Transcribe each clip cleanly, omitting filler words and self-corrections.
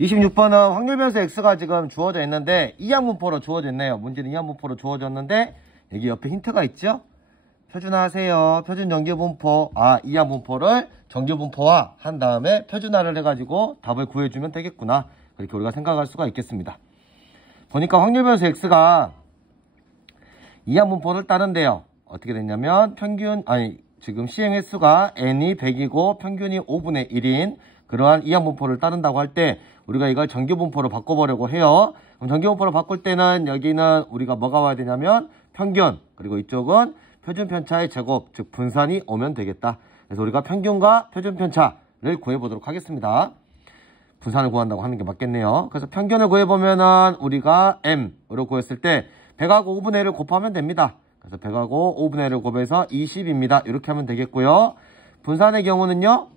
26번은 확률 변수 x가 지금 주어져 있는데 이항분포로 주어져 있네요. 문제는 이항분포로 주어졌는데 여기 옆에 힌트가 있죠? 표준화하세요. 표준 정규분포. 이항분포를 정규분포화 한 다음에 표준화를 해가지고 답을 구해주면 되겠구나. 그렇게 우리가 생각할 수가 있겠습니다. 보니까 확률 변수 x가 이항분포를 따른대요. 어떻게 됐냐면 지금 시행 횟수가 n이 100이고 평균이 5분의 1인 그러한 이항분포를 따른다고 할 때 우리가 이걸 정규분포로 바꿔보려고 해요. 그럼 정규분포로 바꿀 때는 여기는 우리가 뭐가 와야 되냐면 평균, 그리고 이쪽은 표준편차의 제곱, 즉 분산이 오면 되겠다. 그래서 우리가 평균과 표준편차를 구해보도록 하겠습니다. 분산을 구한다고 하는 게 맞겠네요. 그래서 평균을 구해보면은 우리가 m으로 구했을 때 100하고 5분의 1을 곱하면 됩니다. 그래서 100하고 5분의 1을 곱해서 20입니다. 이렇게 하면 되겠고요. 분산의 경우는요,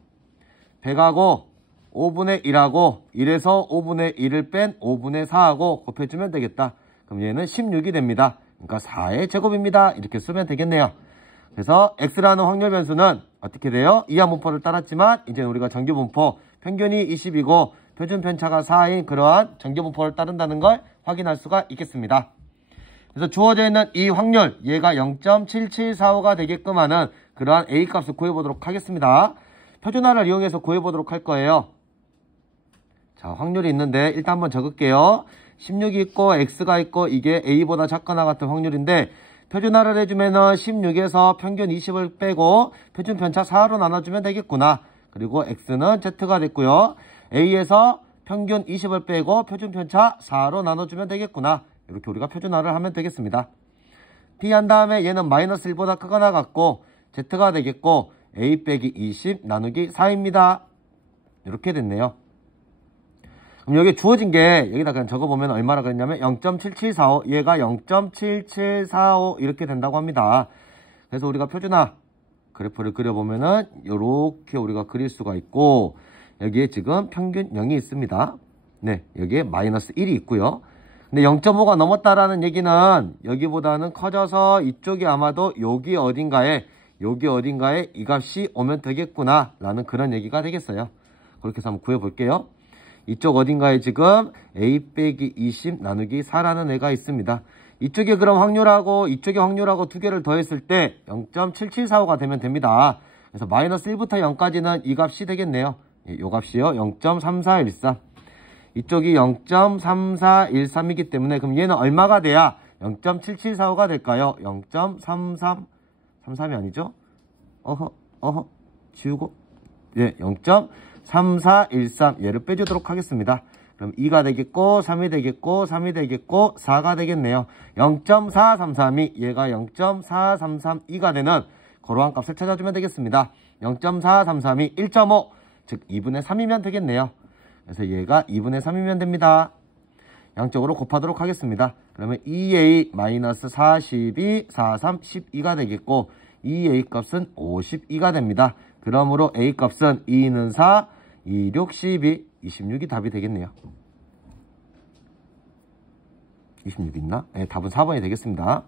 100하고 5분의 1하고 1에서 5분의 1을 뺀 5분의 4하고 곱해주면 되겠다. 그럼 얘는 16이 됩니다. 그러니까 4의 제곱입니다. 이렇게 쓰면 되겠네요. 그래서 x라는 확률 변수는 어떻게 돼요? 이항분포를 따랐지만 이제 우리가 정규분포 평균이 20이고 표준편차가 4인 그러한 정규분포를 따른다는 걸 확인할 수가 있겠습니다. 그래서 주어져 있는 이 확률, 얘가 0.7745가 되게끔 하는 그러한 A값을 구해보도록 하겠습니다. 표준화를 이용해서 구해보도록 할 거예요. 자, 확률이 있는데 일단 한번 적을게요. 16이 있고 X가 있고 이게 A보다 작거나 같은 확률인데 표준화를 해주면은 16에서 평균 20을 빼고 표준편차 4로 나눠주면 되겠구나. 그리고 X는 Z가 됐고요. A에서 평균 20을 빼고 표준편차 4로 나눠주면 되겠구나. 이렇게 우리가 표준화를 하면 되겠습니다. P 한 다음에 얘는 마이너스 1보다 크거나 같고 Z가 되겠고 A 빼기 20 나누기 4입니다. 이렇게 됐네요. 그럼 여기 주어진 게 여기다 그냥 적어보면 얼마나 그랬냐면 0.7745 얘가 0.7745 이렇게 된다고 합니다. 그래서 우리가 표준화 그래프를 그려보면은 이렇게 우리가 그릴 수가 있고 여기에 지금 평균 0이 있습니다. 네, 여기에 마이너스 1이 있고요. 근데 0.5가 넘었다라는 얘기는 여기보다는 커져서 이쪽이 아마도 여기 어딘가에 이 값이 오면 되겠구나 라는 그런 얘기가 되겠어요. 그렇게 해서 한번 구해볼게요. 이쪽 어딘가에 지금 A 빼기 20 나누기 4라는 애가 있습니다. 이쪽에 그럼 확률하고 이쪽에 확률하고 두 개를 더했을 때 0.7745가 되면 됩니다. 그래서 마이너스 1부터 0까지는 이 값이 되겠네요. 이 값이요. 0.3413. 이쪽이 0.3413이기 때문에 그럼 얘는 얼마가 돼야 0.7745가 될까요? 0.33이 아니죠? 지우고 네, 0.3413 얘를 빼주도록 하겠습니다. 그럼 2가 되겠고 3이 되겠고 3이 되겠고 4가 되겠네요. 0.4332 얘가 0.4332가 되는 그러한 값을 찾아주면 되겠습니다. 0.4332 1.5 즉 2분의 3이면 되겠네요. 그래서 얘가 2분의 3이면 됩니다. 양쪽으로 곱하도록 하겠습니다. 그러면 2a-42, 43, 12가 되겠고 2a 값은 52가 됩니다. 그러므로 a 값은 2는 4, 2, 6, 12, 26이 답이 되겠네요. 26 있나? 네, 답은 4번이 되겠습니다.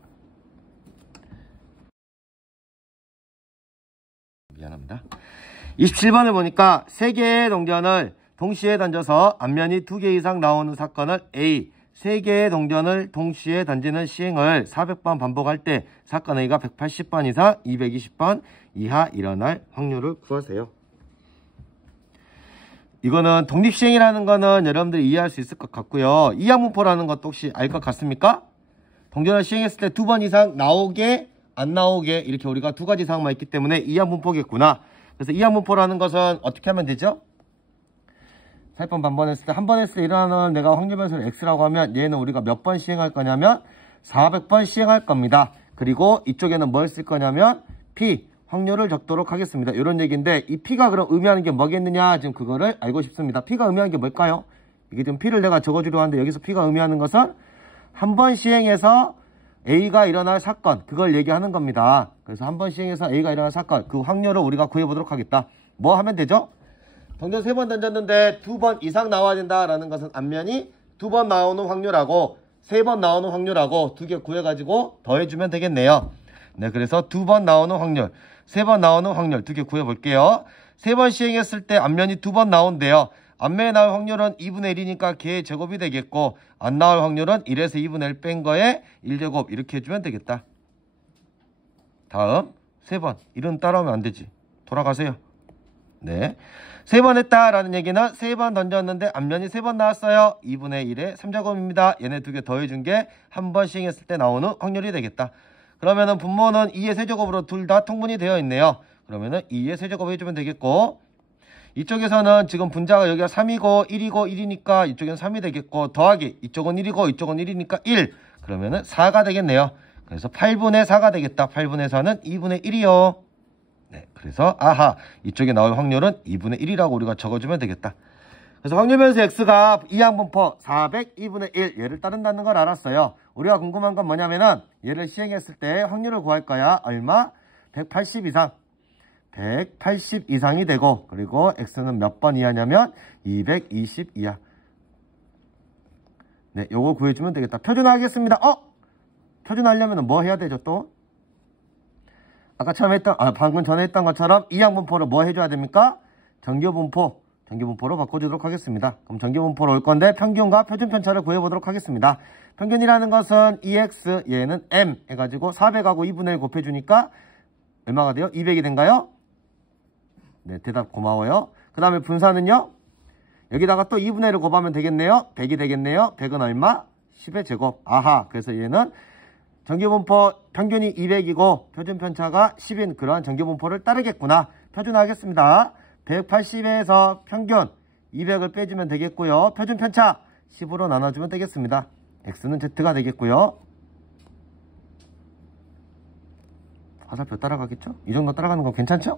미안합니다. 27번을 보니까 3개의 동전을 동시에 던져서 앞면이 2개 이상 나오는 사건을 A, 3개의 동전을 동시에 던지는 시행을 400번 반복할 때 사건 A가 180번 이상 220번 이하 일어날 확률을 구하세요. 이거는 독립시행이라는 거는 여러분들이 이해할 수 있을 것 같고요. 이항분포라는 것도 혹시 알 것 같습니까? 동전을 시행했을 때 2번 이상 나오게 안 나오게 이렇게 우리가 두 가지 사항만 있기 때문에 이항분포겠구나. 그래서 이항분포라는 것은 어떻게 하면 되죠? 8번 반번했을 때 한 번 했을 때 일어나는 내가 확률 변수를 x라고 하면 얘는 우리가 몇 번 시행할 거냐면 400번 시행할 겁니다. 그리고 이쪽에는 뭘 쓸 거냐면 p 확률을 적도록 하겠습니다. 이런 얘기인데 이 p가 그럼 의미하는 게 뭐겠느냐 지금 그거를 알고 싶습니다. p가 의미하는 게 뭘까요? 이게 지금 p를 내가 적어주려고 하는데 여기서 p가 의미하는 것은 한 번 시행해서 a가 일어날 사건 그걸 얘기하는 겁니다. 그래서 한 번 시행해서 a가 일어날 사건 그 확률을 우리가 구해보도록 하겠다. 뭐 하면 되죠? 동전 3번 던졌는데 2번 이상 나와야 된다라는 것은 앞면이 2번 나오는 확률하고 3번 나오는 확률하고 2개 구해가지고 더해주면 되겠네요. 네, 그래서 2번 나오는 확률, 3번 나오는 확률 2개 구해볼게요. 3번 시행했을 때 앞면이 2번 나온대요. 앞면에 나올 확률은 2분의 1이니까 걔의 제곱이 되겠고 안 나올 확률은 1에서 2분의 1 뺀 거에 1제곱 이렇게 해주면 되겠다. 다음 3번. 1은 따라오면 안 되지. 돌아가세요. 네. 3번 했다라는 얘기는 3번 던졌는데 앞면이 3번 나왔어요. 2분의 1의 3제곱입니다. 얘네 두 개 더해준 게 한 번 시행했을 때 나오는 확률이 되겠다. 그러면은 분모는 2의 세제곱으로 둘 다 통분이 되어 있네요. 그러면은 2의 세제곱 해주면 되겠고 이쪽에서는 지금 분자가 여기가 3이고 1이고 1이니까 이쪽엔 3이 되겠고 더하기 이쪽은 1이고 이쪽은 1이니까 1 그러면은 4가 되겠네요. 그래서 8분의 4가 되겠다. 8분의 4는 2분의 1이요. 네, 그래서 아하 이쪽에 나올 확률은 2분의 1이라고 우리가 적어주면 되겠다. 그래서 확률변수 x가 이항분포 402분의 1 얘를 따른다는 걸 알았어요. 우리가 궁금한 건 뭐냐면은 얘를 시행했을 때 확률을 구할 거야. 얼마? 180 이상. 180 이상이 되고 그리고 x는 몇 번 이하냐면 220 이하. 네, 요거 구해주면 되겠다. 표준화하겠습니다. 표준화하려면 뭐 해야 되죠 또? 아까 처음에 했던, 방금 전에 했던 것처럼 이항분포를 뭐 해줘야 됩니까? 정규분포로 바꿔주도록 하겠습니다. 그럼 정규분포로 올 건데 평균과 표준편차를 구해보도록 하겠습니다. 평균이라는 것은 EX, 얘는 M 해가지고 400하고 2분의 1 곱해주니까 얼마가 돼요? 200이 된가요? 네, 대답 고마워요. 그 다음에 분사는요? 여기다가 또 2분의 1을 곱하면 되겠네요. 100이 되겠네요. 100은 얼마? 10의 제곱. 아하, 그래서 얘는 정규분포 평균이 200이고 표준편차가 10인 그러한 정규분포를 따르겠구나. 표준화하겠습니다. 180에서 평균 200을 빼주면 되겠고요. 표준편차 10으로 나눠주면 되겠습니다. x는 z가 되겠고요. 화살표 따라가겠죠? 이 정도 따라가는 거 괜찮죠?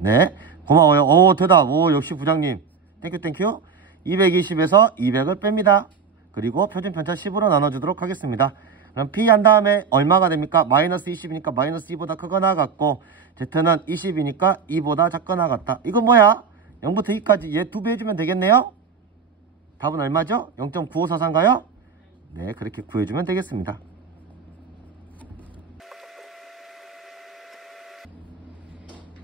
네, 고마워요. 오, 대답. 오, 역시 부장님. 땡큐. 220에서 200을 뺍니다. 그리고 표준편차 10으로 나눠주도록 하겠습니다. 그럼 p 한 다음에 얼마가 됩니까? 마이너스 20이니까 마이너스 2보다 크거나 같고 z는 20이니까 2보다 작거나 같다. 이건 뭐야? 0부터 2까지 얘 2배 해주면 되겠네요? 답은 얼마죠? 0.9543인가요? 네, 그렇게 구해주면 되겠습니다.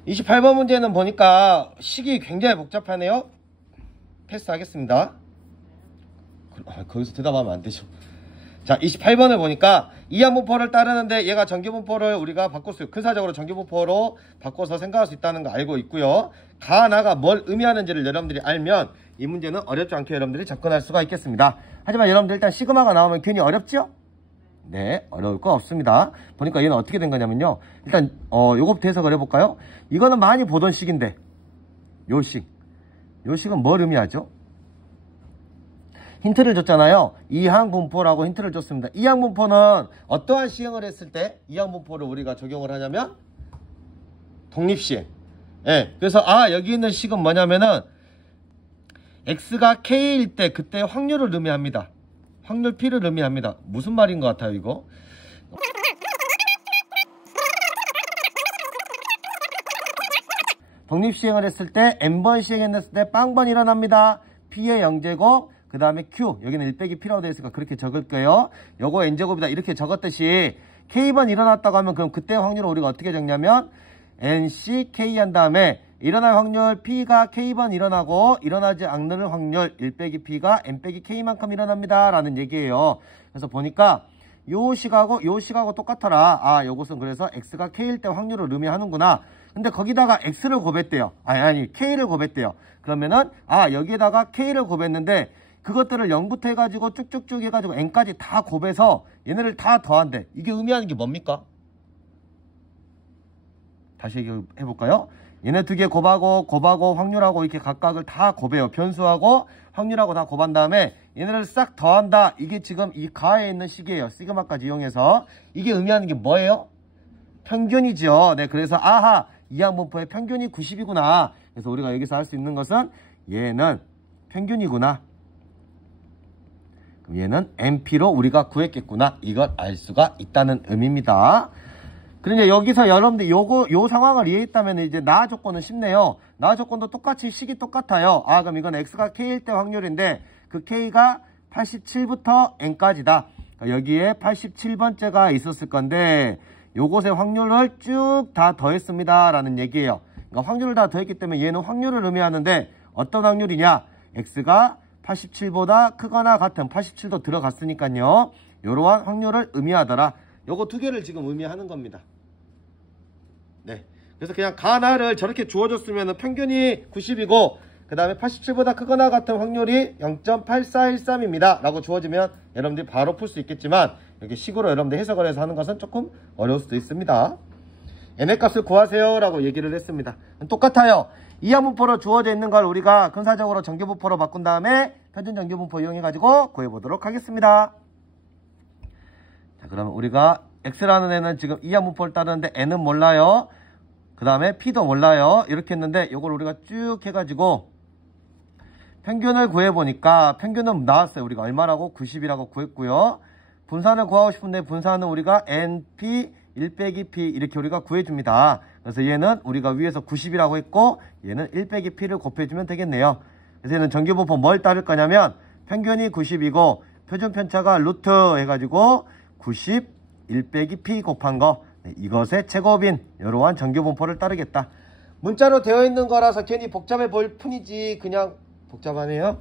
(28번) 문제는 보니까 식이 굉장히 복잡하네요. 패스하겠습니다. 거기서 대답하면 안 되죠. 자, 28번을 보니까 이항분포를 따르는데 얘가 정규분포를 우리가 바꿀 수 있고 근사적으로 정규분포로 바꿔서 생각할 수 있다는 거 알고 있고요. 가나가 뭘 의미하는지를 여러분들이 알면 이 문제는 어렵지 않게 여러분들이 접근할 수가 있겠습니다. 하지만 여러분들 일단 시그마가 나오면 괜히 어렵죠? 네, 어려울 거 없습니다. 보니까 얘는 어떻게 된 거냐면요. 일단 요거부터 해석을 해볼까요? 이거는 많이 보던 식인데 요 식은 뭘 의미하죠? 힌트를 줬잖아요. 이항분포라고 힌트를 줬습니다. 이항분포는 어떠한 시행을 했을 때 이항분포를 우리가 적용을 하냐면 독립시행. 예, 그래서 여기 있는 식은 뭐냐면은 x가 k일 때 그때 확률을 의미합니다. 확률 p를 의미합니다. 무슨 말인 것 같아요 이거? 독립시행을 했을 때 n번 시행했을 때 빵번 일어납니다. p의 0제곱 그 다음에 q 여기는 1 빼기 p라고 되어 있으니까 그렇게 적을게요. 요거 n제곱이다 이렇게 적었듯이 k번 일어났다고 하면 그럼 그때 확률을 우리가 어떻게 적냐면 nck 한 다음에 일어날 확률 p가 k번 일어나고 일어나지 않는 확률 1 빼기 p가 n 빼기 k만큼 일어납니다 라는 얘기예요. 그래서 보니까 요 식하고 똑같더라. 요것은 그래서 x가 k일 때 확률을 의미하는구나. 근데 거기다가 x를 곱했대요. 아니 k를 곱했대요. 그러면은 여기에다가 k를 곱했는데 그것들을 0부터 해가지고 쭉쭉쭉 해가지고 n까지 다 곱해서 얘네를 다 더한대. 이게 의미하는 게 뭡니까? 다시 해볼까요? 얘네 두 개 곱하고 확률하고 이렇게 각각을 다 곱해요. 변수하고 확률하고 다 곱한 다음에 얘네를 싹 더한다. 이게 지금 이 가에 있는 식이에요. 시그마까지 이용해서. 이게 의미하는 게 뭐예요? 평균이죠. 네, 그래서 이항분포의 평균이 90이구나. 그래서 우리가 여기서 할 수 있는 것은 얘는 평균이구나. 그럼 얘는 NP로 우리가 구했겠구나. 이걸 알 수가 있다는 의미입니다. 그런데 여기서 여러분들 요 상황을 이해했다면 이제 나 조건은 쉽네요. 나 조건도 똑같이 식이 똑같아요. 그럼 이건 x가 k일 때 확률인데 그 k가 87부터 n까지다. 여기에 87번째가 있었을 건데 요것의 확률을 쭉 다 더했습니다 라는 얘기예요. 그러니까 확률을 다 더했기 때문에 얘는 확률을 의미하는데 어떤 확률이냐? x가 87보다 크거나 같은 87도 들어갔으니까요. 이러한 확률을 의미하더라. 요거 두 개를 지금 의미하는 겁니다. 네. 그래서 그냥 가나를 저렇게 주어줬으면 평균이 90이고 그 다음에 87보다 크거나 같은 확률이 0.8413입니다 라고 주어지면 여러분들이 바로 풀 수 있겠지만 이렇게 식으로 여러분들 해석을 해서 하는 것은 조금 어려울 수도 있습니다. n의 값을 구하세요 라고 얘기를 했습니다. 똑같아요. 이항분포로 주어져 있는 걸 우리가 근사적으로 정규분포로 바꾼 다음에 표준 정규분포 이용해 가지고 구해보도록 하겠습니다. 자, 그러면 우리가 x라는 애는 지금 이항분포를 따르는데 n은 몰라요. 그 다음에 p도 몰라요. 이렇게 했는데 이걸 우리가 쭉 해가지고 평균을 구해보니까 평균은 나왔어요. 우리가 얼마라고? 90이라고 구했고요. 분산을 구하고 싶은데 분산은 우리가 np 1 빼기 p 이렇게 우리가 구해줍니다. 그래서 얘는 우리가 위에서 90이라고 했고 얘는 1 빼기 p를 곱해주면 되겠네요. 그래서 얘는 정규분포 뭘 따를 거냐면 평균이 90이고 표준 편차가 루트 해가지고 90 1 빼기 p 곱한 거 이것의 제곱인 이러한 정규분포를 따르겠다. 문자로 되어 있는 거라서 괜히 복잡해 보일 뿐이지 그냥 복잡하네요.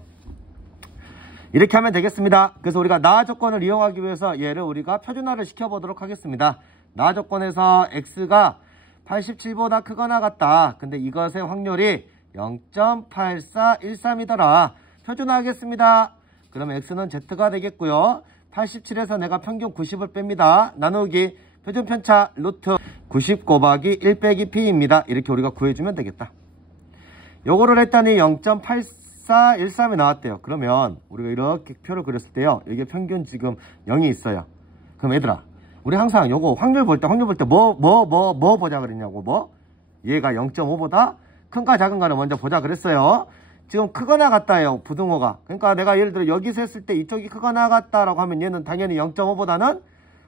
이렇게 하면 되겠습니다. 그래서 우리가 나 조건을 이용하기 위해서 얘를 우리가 표준화를 시켜보도록 하겠습니다. 나 조건에서 x가 87보다 크거나 같다. 근데 이것의 확률이 0.8413이더라. 표준화하겠습니다. 그러면 x는 z가 되겠고요. 87에서 내가 평균 90을 뺍니다. 나누기 표준 편차 루트 90 곱하기 1 빼기 p입니다. 이렇게 우리가 구해주면 되겠다. 요거를 했더니 0.8413이 나왔대요. 그러면 우리가 이렇게 표를 그렸을 때요. 여기에 평균 지금 0이 있어요. 그럼 얘들아, 우리 항상 요거 확률 볼 때 뭐 보자 그랬냐고. 뭐? 얘가 0.5보다 큰가 작은가를 먼저 보자 그랬어요. 지금 크거나 같다예요. 부등호가. 그러니까 내가 예를 들어 여기서 했을 때 이쪽이 크거나 같다라고 하면 얘는 당연히 0.5보다는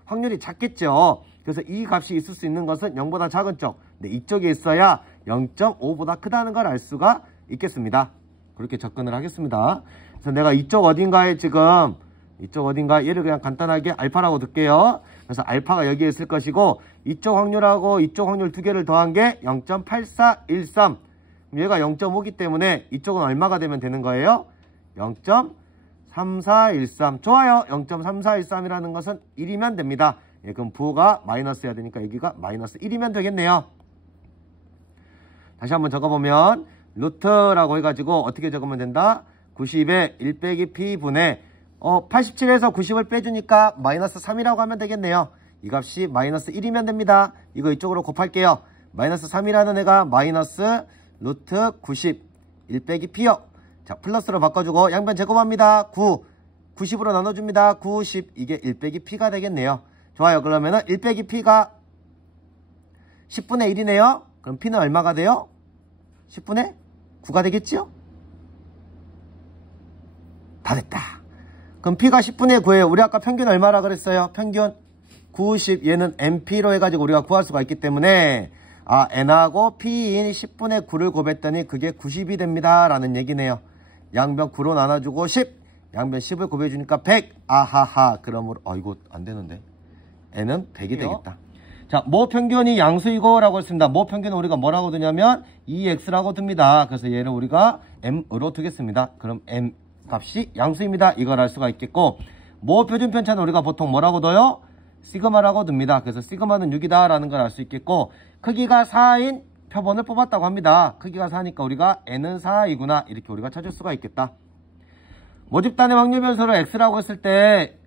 확률이 작겠죠. 그래서 이 값이 있을 수 있는 것은 0보다 작은 쪽. 근데 이쪽에 있어야 0.5보다 크다는 걸 알 수가 있겠습니다. 그렇게 접근을 하겠습니다. 그래서 내가 이쪽 어딘가에 지금 이쪽 어딘가 얘를 그냥 간단하게 알파라고 둘게요. 그래서 알파가 여기에 있을 것이고 이쪽 확률하고 이쪽 확률 두 개를 더한 게 0.8413. 얘가 0.5기 때문에 이쪽은 얼마가 되면 되는 거예요? 0.3413. 좋아요. 0.3413이라는 것은 1이면 됩니다. 예, 그럼 부호가 마이너스여야 되니까 여기가 마이너스 1이면 되겠네요. 다시 한번 적어보면 루트라고 해가지고 어떻게 적으면 된다? 90에 1 빼기 p분의 87에서 90을 빼주니까 마이너스 3이라고 하면 되겠네요. 이 값이 마이너스 1이면 됩니다. 이거 이쪽으로 곱할게요. 마이너스 3이라는 애가 마이너스 루트 90 1 빼기 p요. 자, 플러스로 바꿔주고 양변 제곱합니다. 90으로 나눠줍니다. 90 이게 1 빼기 p가 되겠네요. 좋아요. 그러면은 1 빼기 p가 10분의 1이네요. 그럼 p는 얼마가 돼요? 10분의 9가 되겠지요? 다 됐다. 그럼 p가 10분의 9예요. 우리 아까 평균 얼마라 그랬어요? 평균 90. 얘는 np로 해가지고 우리가 구할 수가 있기 때문에 n하고 p인 10분의 9를 곱했더니 그게 90이 됩니다. 라는 얘기네요. 양변 9로 나눠주고 10. 양변 10을 곱해주니까 100. 아하하. 그러므로 이거 안 되는데. n은 100이 되겠다. 자, 모 평균이 양수이고 라고 했습니다. 모 평균은 우리가 뭐라고 두냐면 2x라고 둡니다. 그래서 얘를 우리가 m으로 두겠습니다. 그럼 m 값이 양수입니다. 이걸 알 수가 있겠고, 모 표준 편차는 우리가 보통 뭐라고 둬요? 시그마라고 둡니다. 그래서 시그마는 6이다 라는 걸 알 수 있겠고, 크기가 4인 표본을 뽑았다고 합니다. 크기가 4니까 우리가 n은 4이구나 이렇게 우리가 찾을 수가 있겠다. 모집단의 확률 변수를 x라고 했을 때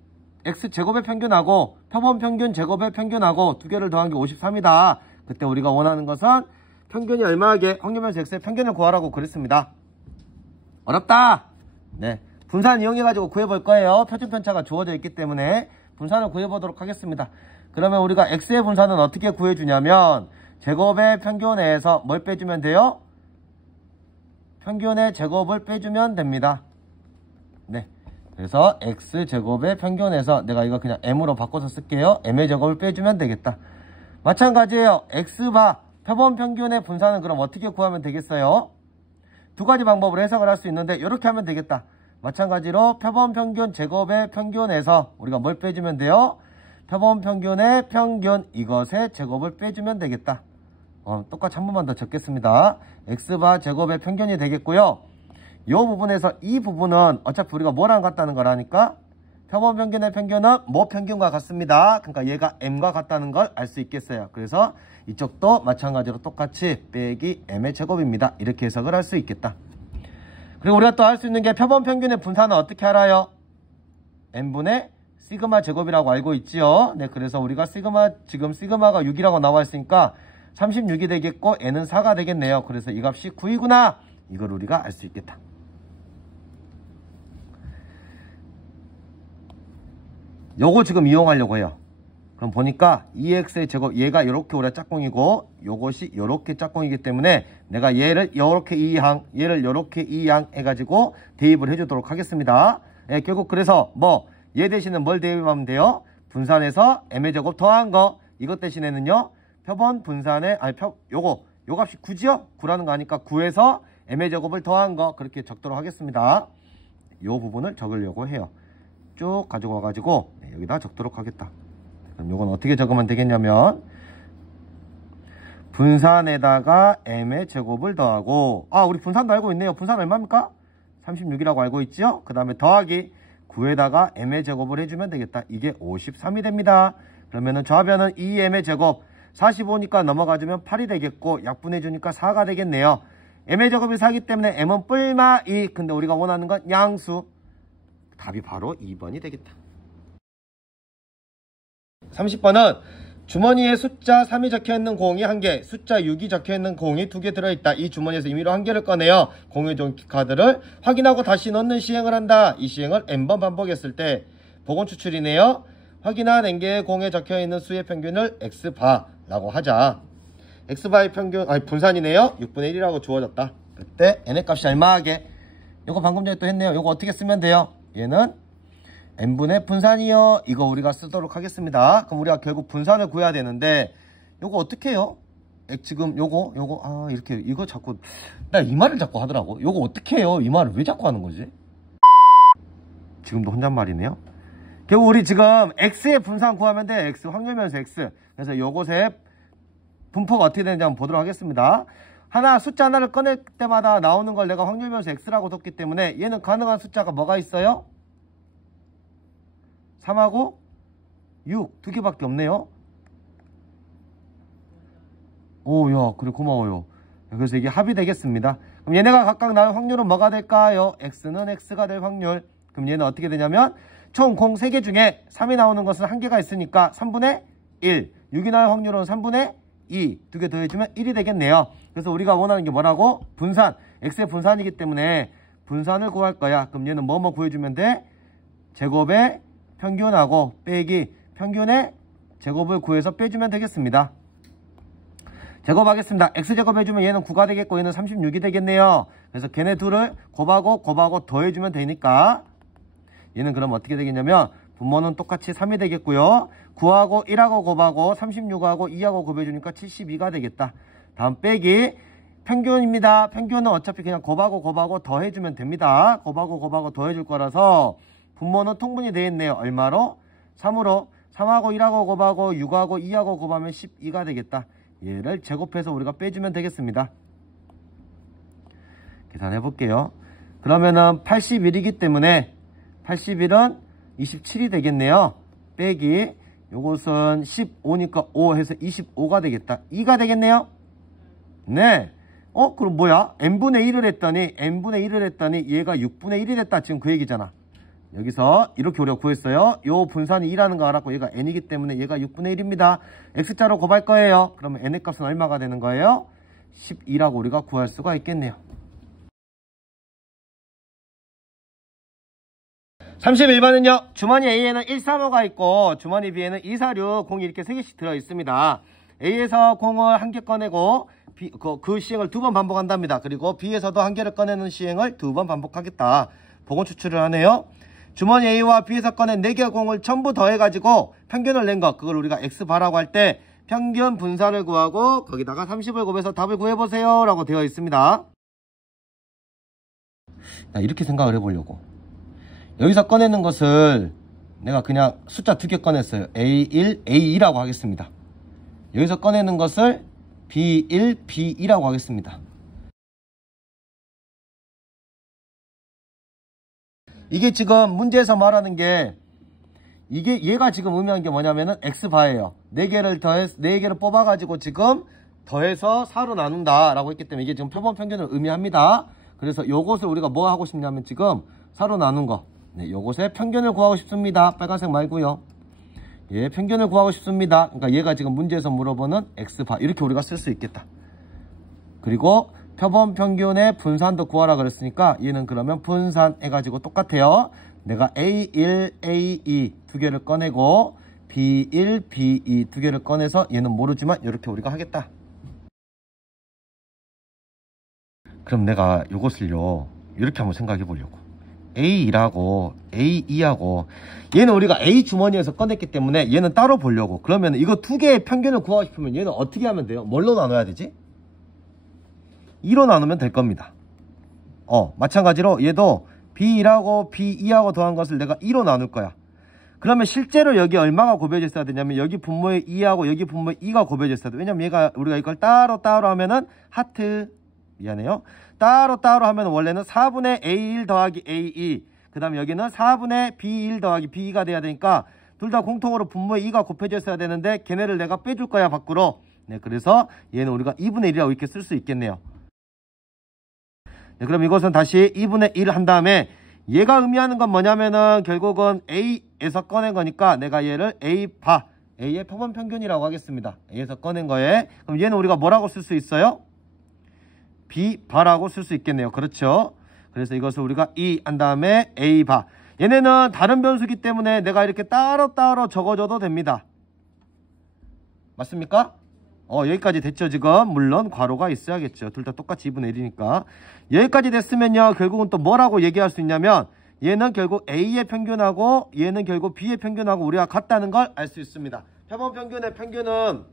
x제곱의 평균하고 표본 평균 제곱의 평균하고 두 개를 더한 게 53이다. 그때 우리가 원하는 것은 평균이 얼마하게 확률 변수 x의 평균을 구하라고 그랬습니다. 어렵다. 네, 분산 이용해가지고 구해볼 거예요. 표준 편차가 주어져 있기 때문에 분산을 구해보도록 하겠습니다. 그러면 우리가 x의 분산은 어떻게 구해주냐면 제곱의 평균에서 뭘 빼주면 돼요? 평균의 제곱을 빼주면 됩니다. 네, 그래서 x제곱의 평균에서 내가 이거 그냥 m으로 바꿔서 쓸게요. m의 제곱을 빼주면 되겠다. 마찬가지예요. x바 표본 평균의 분산은 그럼 어떻게 구하면 되겠어요? 두 가지 방법으로 해석을 할 수 있는데 이렇게 하면 되겠다. 마찬가지로 표본 평균 제곱의 평균에서 우리가 뭘 빼주면 돼요? 표본 평균의 평균 이것의 제곱을 빼주면 되겠다. 똑같이 한 번만 더 적겠습니다. x바 제곱의 평균이 되겠고요. 요 부분에서 이 부분은 어차피 우리가 뭐랑 같다는 거라니까 표본 평균의 평균은 뭐 평균과 같습니다. 그러니까 얘가 m과 같다는 걸 알 수 있겠어요. 그래서 이쪽도 마찬가지로 똑같이 빼기 m의 제곱입니다. 이렇게 해석을 할 수 있겠다. 그리고 우리가 또 알 수 있는 게 표본 평균의 분산은 어떻게 알아요? n분의 시그마 제곱이라고 알고 있지요. 네, 그래서 우리가 지금 시그마가 6이라고 나와 있으니까 36이 되겠고 n은 4가 되겠네요. 그래서 이 값이 9이구나. 이걸 우리가 알 수 있겠다. 요거 지금 이용하려고 해요. 그럼 보니까 2x의 제곱, 얘가 이렇게 우리가 짝꿍이고 요것이 이렇게 짝꿍이기 때문에 내가 얘를 이렇게 이항, 얘를 이렇게 이항 해가지고 대입을 해주도록 하겠습니다. 예, 결국 그래서 얘 대신에 뭘 대입하면 돼요? 분산해서 m의 제곱 더한 거. 이것 대신에는요 표본 분산에 요 값이 9지요? 9라는 거 아니까 9에서 m의 제곱을 더한 거. 그렇게 적도록 하겠습니다. 요 부분을 적으려고 해요. 쭉 가지고 와가지고 여기다 적도록 하겠다. 그럼 요건 어떻게 적으면 되겠냐면 분산에다가 m의 제곱을 더하고, 우리 분산도 알고 있네요. 분산 얼마입니까? 36이라고 알고 있죠? 그 다음에 더하기 9에다가 m의 제곱을 해주면 되겠다. 이게 53이 됩니다. 그러면은 좌변은 2m의 제곱, 45니까 넘어가주면 8이 되겠고 약분해주니까 4가 되겠네요. m의 제곱이 4기 때문에 m은 뿔마 2. 근데 우리가 원하는 건 양수. 답이 바로 2번이 되겠다. 30번은 주머니에 숫자 3이 적혀있는 공이 1개, 숫자 6이 적혀있는 공이 2개 들어있다. 이 주머니에서 임의로 1개를 꺼내요. 공유의 카드를 확인하고 다시 넣는 시행을 한다. 이 시행을 n번 반복했을 때 보건 추출이네요. 확인한 n개의 공에 적혀있는 수의 평균을 x바라고 하자. x바의 평균, 분산이네요. 6분의 1이라고 주어졌다. 그때 n의 값이 얼마하게? 요거 방금 전에 또 했네요. 요거 어떻게 쓰면 돼요? 얘는 n분의 분산이요. 이거 우리가 쓰도록 하겠습니다. 그럼 우리가 결국 분산을 구해야 되는데 요거 어떻게 해요? 지금 요거 이렇게 이거 자꾸 나 이 말을 자꾸 하더라고. 요거 어떻게 해요? 이 말을 왜 자꾸 하는 거지? 지금도 혼잣말이네요. 결국 우리 지금 x의 분산 구하면 돼. x 확률면수 x. 그래서 요것의 분포가 어떻게 되는지 한번 보도록 하겠습니다. 숫자 하나를 꺼낼 때마다 나오는 걸 내가 확률면수 x라고 뒀기 때문에 얘는 가능한 숫자가 뭐가 있어요? 3하고 6 두 개밖에 없네요. 야, 그래, 고마워요. 그래서 이게 합이 되겠습니다. 그럼 얘네가 각각 나올 확률은 뭐가 될까요? x는 x가 될 확률. 그럼 얘는 어떻게 되냐면 총 공 3개 중에 3이 나오는 것은 1개가 있으니까 3분의 1. 6이 나올 확률은 3분의 2. 두 개 더해주면 1이 되겠네요. 그래서 우리가 원하는 게 뭐라고? 분산. x의 분산이기 때문에 분산을 구할 거야. 그럼 얘는 뭐뭐 구해주면 돼? 제곱의 평균하고 빼기 평균의 제곱을 구해서 빼주면 되겠습니다. 제곱하겠습니다. x제곱 해주면 얘는 9가 되겠고 얘는 36이 되겠네요. 그래서 걔네 둘을 곱하고 더해주면 되니까 얘는 그럼 어떻게 되겠냐면 분모는 똑같이 3이 되겠고요. 9하고 1하고 곱하고 36하고 2하고 곱해주니까 72가 되겠다. 다음 빼기 평균입니다. 평균은 어차피 그냥 곱하고 더해주면 됩니다. 곱하고 더해줄 거라서 분모는 통분이 되어 있네요. 얼마로? 3으로 3하고 1하고 곱하고 6하고 2하고 곱하면 12가 되겠다. 얘를 제곱해서 우리가 빼주면 되겠습니다. 계산해 볼게요. 그러면은 81이기 때문에 81은 27이 되겠네요. 빼기 요것은 15니까 5 해서 25가 되겠다. 2가 되겠네요. 네. 그럼 뭐야? n분의 1을 했더니 얘가 6분의 1이 됐다. 지금 그 얘기잖아. 여기서 이렇게 우리가 구했어요. 요 분산이 2라는 거 알았고 얘가 n이기 때문에 얘가 6분의 1입니다. x자로 곱할 거예요. 그러면 n의 값은 얼마가 되는 거예요? 12라고 우리가 구할 수가 있겠네요. 31번은요. 주머니 A에는 135가 있고 주머니 B에는 246, 공이 이렇게 3개씩 들어있습니다. A에서 공을 1개 꺼내고 그 시행을 2번 반복한답니다. 그리고 B에서도 1개를 꺼내는 시행을 2번 반복하겠다. 보건 추출을 하네요. 주머니 A와 B에서 꺼낸 4개의 공을 전부 더해가지고 평균을 낸 것, 그걸 우리가 x바라고 할 때 평균 분산을 구하고 거기다가 30을 곱해서 답을 구해보세요 라고 되어 있습니다. 이렇게 생각을 해보려고. 여기서 꺼내는 것을 내가 그냥 숫자 2개 꺼냈어요. A1, A2라고 하겠습니다. 여기서 꺼내는 것을 B1, B2라고 하겠습니다. 이게 지금 문제에서 말하는 게 이게 얘가 지금 의미하는 게 뭐냐면은 x바예요. 4개를 뽑아가지고 지금 더해서 4로 나눈다 라고 했기 때문에 이게 지금 표본 평균을 의미합니다. 그래서 요것을 우리가 뭐 하고 싶냐면 지금 4로 나눈 거, 네, 요것의 평균을 구하고 싶습니다. 빨간색 말고요. 예, 평균을 구하고 싶습니다. 그러니까 얘가 지금 문제에서 물어보는 x바 이렇게 우리가 쓸 수 있겠다. 그리고 표본 평균의 분산도 구하라 그랬으니까 얘는 그러면 분산해가지고 똑같아요. 내가 A1, A2 두 개를 꺼내고 B1, B2 두 개를 꺼내서 얘는 모르지만 이렇게 우리가 하겠다. 그럼 내가 이것을요 이렇게 한번 생각해 보려고. A1하고 A2하고 얘는 우리가 A 주머니에서 꺼냈기 때문에 얘는 따로 보려고. 그러면 이거 두 개의 평균을 구하고 싶으면 얘는 어떻게 하면 돼요? 뭘로 나눠야 되지? 2로 나누면 될 겁니다. 마찬가지로 얘도 B1하고 B2하고 더한 것을 내가 2로 나눌 거야. 그러면 실제로 여기 얼마가 곱해져 있어야 되냐면 여기 분모의 2하고 여기 분모의 2가 곱해져 있어야 돼. 왜냐면 우리가 이걸 따로 하면은 하트, 미안해요, 따로 하면 원래는 4분의 A1 더하기 A2, 그 다음에 여기는 4분의 B1 더하기 B2가 돼야 되니까 둘 다 공통으로 분모의 2가 곱해져 있어야 되는데 걔네를 내가 빼줄 거야 밖으로. 네, 그래서 얘는 우리가 2분의 1이라고 이렇게 쓸 수 있겠네요. 네, 그럼 이것은 다시 2분의 1을 한 다음에 얘가 의미하는 건 뭐냐면은 결국은 A에서 꺼낸 거니까 내가 얘를 A바, A의 표본 평균이라고 하겠습니다. A에서 꺼낸 거에. 그럼 얘는 우리가 뭐라고 쓸 수 있어요? B바라고 쓸 수 있겠네요. 그렇죠? 그래서 이것을 우리가 E 한 다음에 A바. 얘네는 다른 변수기 때문에 내가 이렇게 따로 적어줘도 됩니다. 맞습니까? 여기까지 됐죠 지금? 물론 괄호가 있어야겠죠. 둘 다 똑같이 2분의 1이니까. 여기까지 됐으면요 결국은 또 뭐라고 얘기할 수 있냐면 얘는 결국 A의 평균하고 얘는 결국 B의 평균하고 우리가 같다는 걸 알 수 있습니다. 표본 평균의 평균은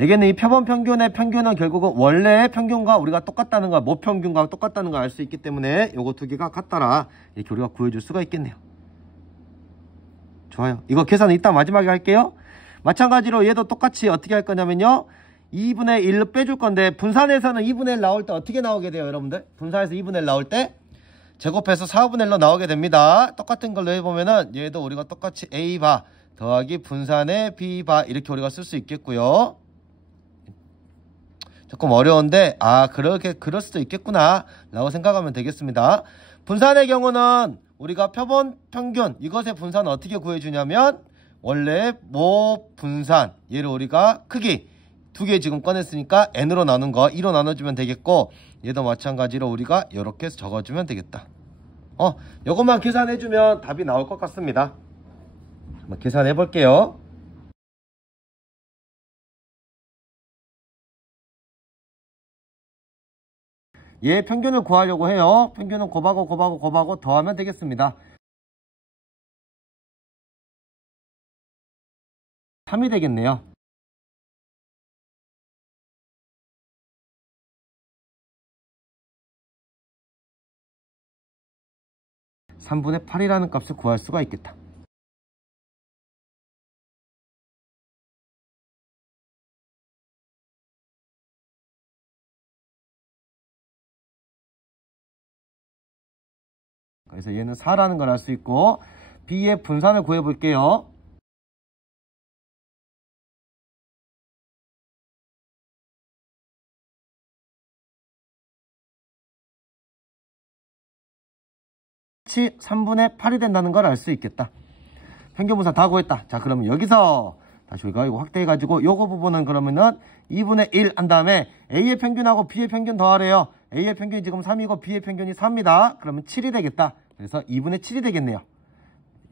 여기는 이 표본 평균의 평균은 결국은 원래의 평균과 우리가 똑같다는 거, 모평균과 똑같다는 걸 알 수 있기 때문에 요거 두 개가 같다라 이렇게 우리가 구해줄 수가 있겠네요. 좋아요. 이거 계산은 이따 마지막에 할게요. 마찬가지로 얘도 똑같이 어떻게 할 거냐면요 2분의 1로 빼줄 건데 분산에서는 2분의 1 나올 때 어떻게 나오게 돼요 여러분들? 분산에서 2분의 1 나올 때 제곱해서 4분의 1로 나오게 됩니다. 똑같은 걸로 해보면은 얘도 우리가 똑같이 A바 더하기 분산의 B바 이렇게 우리가 쓸 수 있겠고요. 조금 어려운데 그럴 수도 있겠구나 라고 생각하면 되겠습니다. 분산의 경우는 우리가 표본 평균 이것의 분산은 어떻게 구해주냐면 원래 모분산 얘를 우리가 크기 두 개 지금 꺼냈으니까 n으로 나눈 거 2로 나눠주면 되겠고 얘도 마찬가지로 우리가 이렇게 적어주면 되겠다. 요것만 계산해주면 답이 나올 것 같습니다. 한번 계산해 볼게요. 얘 평균을 구하려고 해요. 평균은 곱하고 더하면 되겠습니다. 3이 되겠네요. 3분의 8이라는 값을 구할 수가 있겠다. 그래서 얘는 4라는 걸 알 수 있고 B의 분산을 구해 볼게요. 같이 3분의 8이 된다는 걸 알 수 있겠다. 평균분산 다 구했다. 자, 그러면 여기서 다시 우리가 이거 확대해가지고 요거 부분은 그러면은 2분의 1 한 다음에 A의 평균하고 B의 평균 더하래요. A의 평균이 지금 3이고 B의 평균이 4입니다. 그러면 7이 되겠다. 그래서 2분의 7이 되겠네요.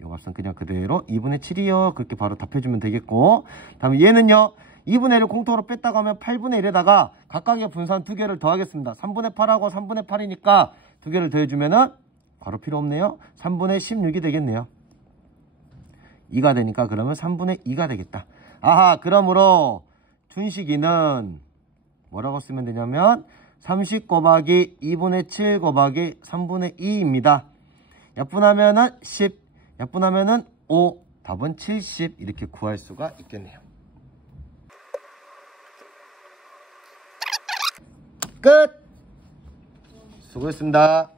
요 값은 그냥 그대로 2분의 7이요. 그렇게 바로 답해주면 되겠고. 다음에 얘는요. 2분의 1을 공통으로 뺐다가 하면 8분의 1에다가 각각의 분산 두 개를 더하겠습니다. 3분의 8하고 3분의 8이니까 두 개를 더해주면은 바로 필요 없네요. 3분의 16이 되겠네요. 2가 되니까 그러면 3분의 2가 되겠다. 그러므로 준식이는 뭐라고 쓰면 되냐면 30 곱하기 2분의 7 곱하기 3분의 2입니다. 약분하면은 10, 약분하면은 5, 답은 70 이렇게 구할 수가 있겠네요. 끝! 수고했습니다.